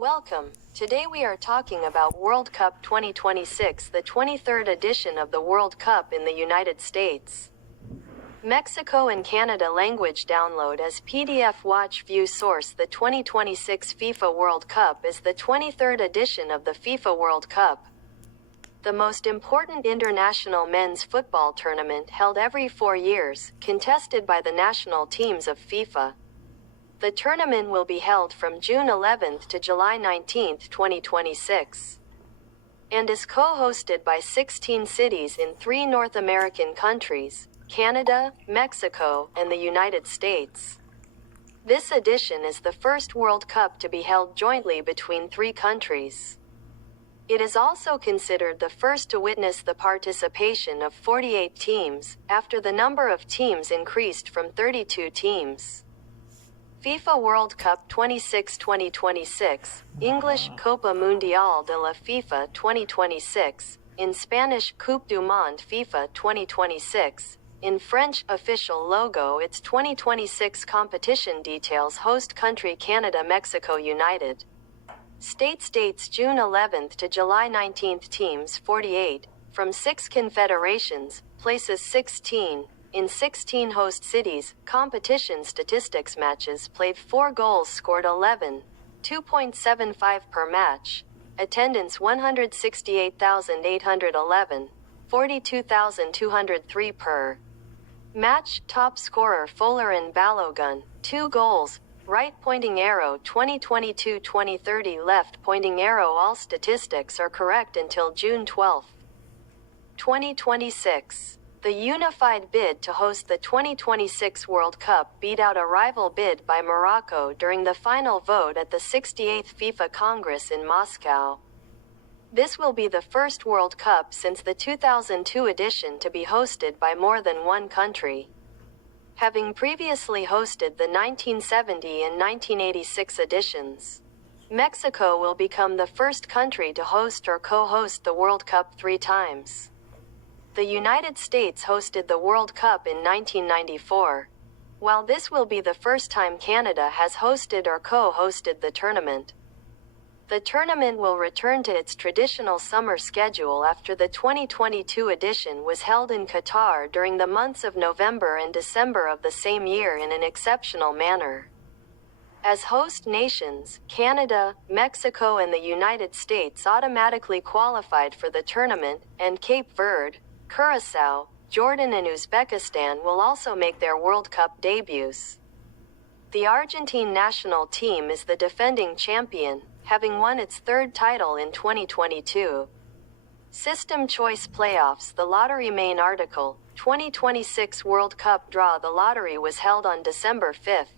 Welcome. Today we are talking about World Cup 2026, the 23rd edition of the World Cup in the United States. Mexico and Canada language download as PDF watch view source. The 2026 FIFA World Cup is the 23rd edition of the FIFA World Cup, the most important international men's football tournament held every 4 years, contested by the national teams of FIFA. The tournament will be held from June 11th to July 19th, 2026, and is co-hosted by 16 cities in 3 North American countries, Canada, Mexico, and the United States. This edition is the first World Cup to be held jointly between 3 countries. It is also considered the first to witness the participation of 48 teams, after the number of teams increased from 32 teams. FIFA World Cup 26 2026, English Copa Mundial de la FIFA 2026, in Spanish Coupe du Monde FIFA 2026, in French official logo. Its 2026 competition details: host country Canada, Mexico, United States. Dates June 11th to July 19th. Teams 48, from 6 confederations, places 16, in 16 host cities. Competition statistics: matches played 4, goals scored 11, 2.75 per match, attendance 168,811, 42,203 per match. Top scorer Folarin Balogun, 2 goals, right pointing arrow 2022-2030, left pointing arrow. All statistics are correct until June 12, 2026. The unified bid to host the 2026 World Cup beat out a rival bid by Morocco during the final vote at the 68th FIFA Congress in Moscow. This will be the first World Cup since the 2002 edition to be hosted by more than one country, having previously hosted the 1970 and 1986 editions. Mexico will become the first country to host or co-host the World Cup 3 times. The United States hosted the World Cup in 1994, while this will be the first time Canada has hosted or co-hosted the tournament. The tournament will return to its traditional summer schedule after the 2022 edition was held in Qatar during the months of November and December of the same year in an exceptional manner. As host nations, Canada, Mexico, and the United States automatically qualified for the tournament, and Cape Verde, Curaçao, Jordan, and Uzbekistan will also make their World Cup debuts. The Argentine national team is the defending champion, having won its 3rd title in 2022. System choice playoffs. The lottery main article, 2026 World Cup draw. The lottery was held on December 5,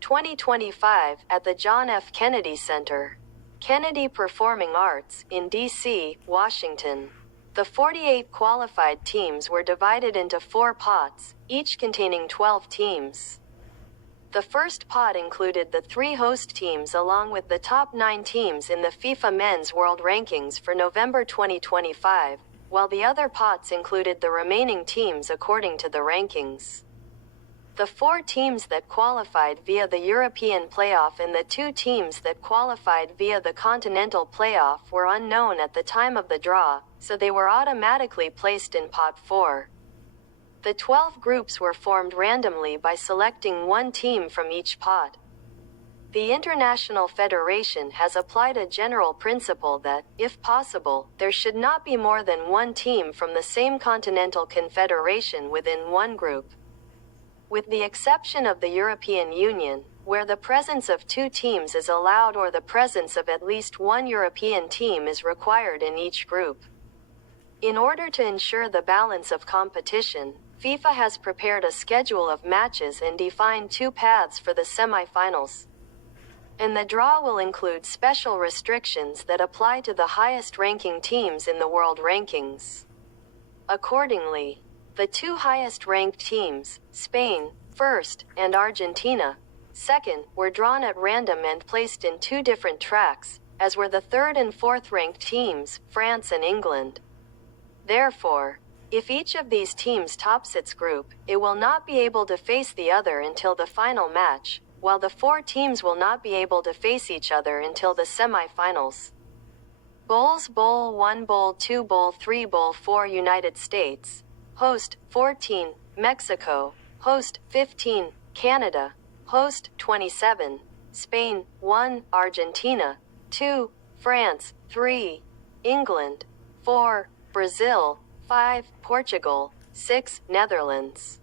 2025, at the John F. Kennedy Center, Kennedy Performing Arts, in D.C., Washington. The 48 qualified teams were divided into 4 pots, each containing 12 teams. The first pot included the 3 host teams along with the top 9 teams in the FIFA Men's World Rankings for November 2025, while the other pots included the remaining teams according to the rankings. The 4 teams that qualified via the European playoff and the 2 teams that qualified via the Continental playoff were unknown at the time of the draw, so they were automatically placed in pot 4. The 12 groups were formed randomly by selecting 1 team from each pot. The International Federation has applied a general principle that, if possible, there should not be more than 1 team from the same continental confederation within one group. With the exception of the European Union, where the presence of 2 teams is allowed or the presence of at least 1 European team is required in each group. In order to ensure the balance of competition, FIFA has prepared a schedule of matches and defined 2 paths for the semi-finals. And the draw will include special restrictions that apply to the highest-ranking teams in the world rankings. Accordingly, the 2 highest-ranked teams, Spain, first, and Argentina, second, were drawn at random and placed in 2 different tracks, as were the 3rd and 4th-ranked teams, France and England. Therefore, if each of these teams tops its group, it will not be able to face the other until the final match, while the 4 teams will not be able to face each other until the semifinals. Bowls: Bowl 1, Bowl 2, Bowl 3, Bowl 4. United States, host 14, Mexico, host 15, Canada, host 27, Spain 1, Argentina 2, France 3, England 4, Brazil 5, Portugal 6, Netherlands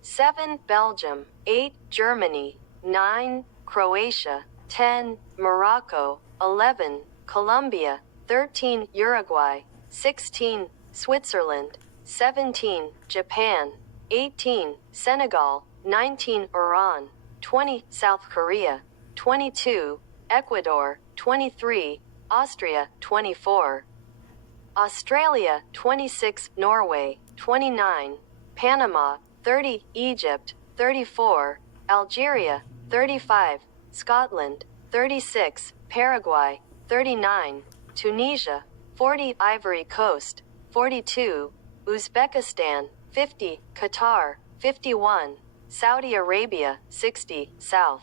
7, Belgium 8, Germany 9, Croatia 10, Morocco 11, Colombia 13, Uruguay 16, Switzerland 17, Japan 18, Senegal 19, Iran 20, South Korea 22, Ecuador 23, Austria 24, Australia 26, Norway 29, Panama 30, Egypt 34, Algeria 35, Scotland 36, Paraguay 39, Tunisia 40, Ivory Coast 42, Uzbekistan 50, Qatar 51, Saudi Arabia 60, South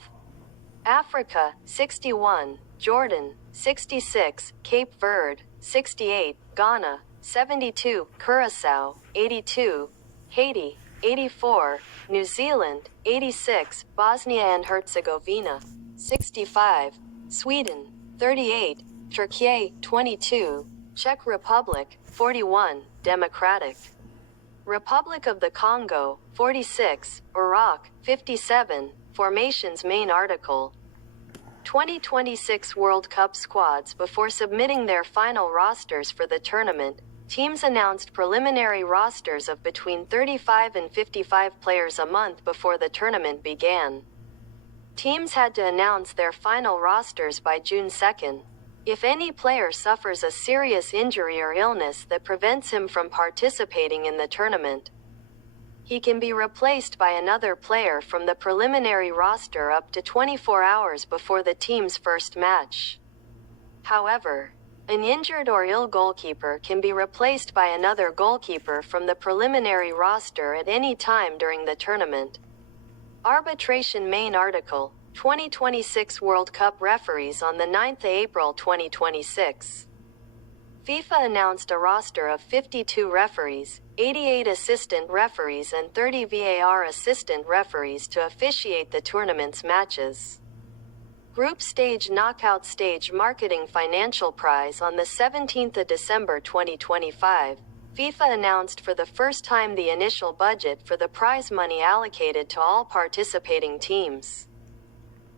Africa 61, Jordan 66, Cape Verde 68, Ghana 72, Curaçao 82, Haiti 84, New Zealand 86, Bosnia and Herzegovina 65, Sweden 38, Turkey 22, Czech Republic 41, Democratic Republic of the Congo 46, Iraq 57. Formations. Main article. 2026 World Cup squads. Before submitting their final rosters for the tournament, teams announced preliminary rosters of between 35 and 55 players a month before the tournament began. Teams had to announce their final rosters by June 2nd. If any player suffers a serious injury or illness that prevents him from participating in the tournament, he can be replaced by another player from the preliminary roster up to 24 hours before the team's first match. However, an injured or ill goalkeeper can be replaced by another goalkeeper from the preliminary roster at any time during the tournament. Arbitration. Main article. 2026 World Cup referees. On the 9th of April 2026, FIFA announced a roster of 52 referees, 88 assistant referees and 30 VAR assistant referees to officiate the tournament's matches. Group stage. Knockout stage. Marketing. Financial prize. On the 17th of December 2025, FIFA announced for the first time the initial budget for the prize money allocated to all participating teams.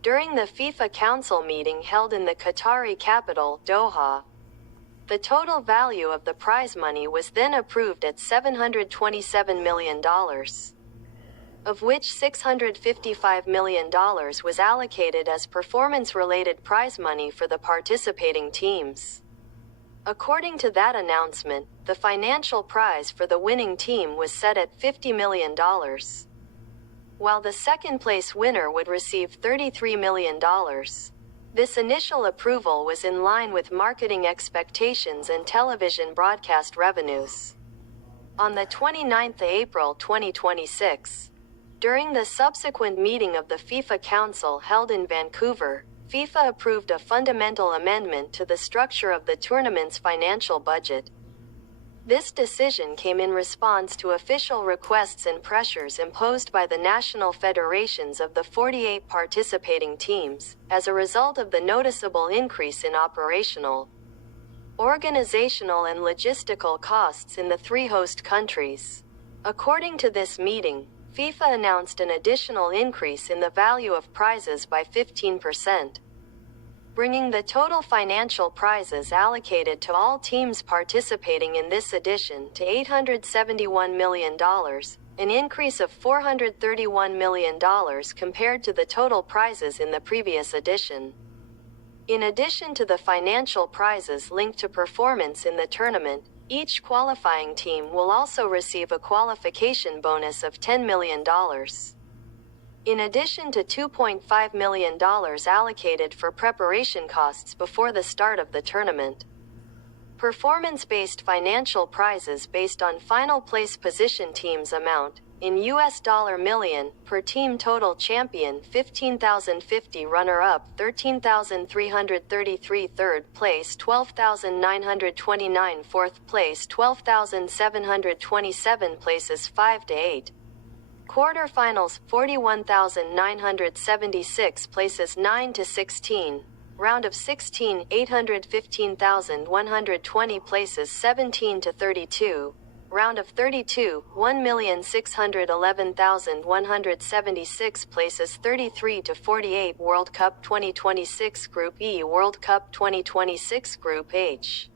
During the FIFA Council meeting held in the Qatari capital, Doha, the total value of the prize money was then approved at $727 million, of which $655 million was allocated as performance-related prize money for the participating teams. According to that announcement, the financial prize for the winning team was set at $50 million, while the second-place winner would receive $33 million. This initial approval was in line with marketing expectations and television broadcast revenues. On the 29th of April 2026, during the subsequent meeting of the FIFA Council held in Vancouver, FIFA approved a fundamental amendment to the structure of the tournament's financial budget. This decision came in response to official requests and pressures imposed by the national federations of the 48 participating teams, as a result of the noticeable increase in operational, organizational and logistical costs in the 3 host countries. According to this meeting, FIFA announced an additional increase in the value of prizes by 15%. Bringing the total financial prizes allocated to all teams participating in this edition to $871 million, an increase of $431 million compared to the total prizes in the previous edition. In addition to the financial prizes linked to performance in the tournament, each qualifying team will also receive a qualification bonus of $10 million. In addition to $2.5 million allocated for preparation costs before the start of the tournament. Performance-based financial prizes based on final place position teams amount, In US dollar million, per team total champion 15,050, runner-up 13,333, third place 12,929, fourth place 12,727, places 5 to 8. Quarterfinals 41,976, places 9 to 16. Round of 16 815,120, places 17 to 32. Round of 32 1,611,176, places 33 to 48. World Cup 2026 Group E, World Cup 2026 Group H.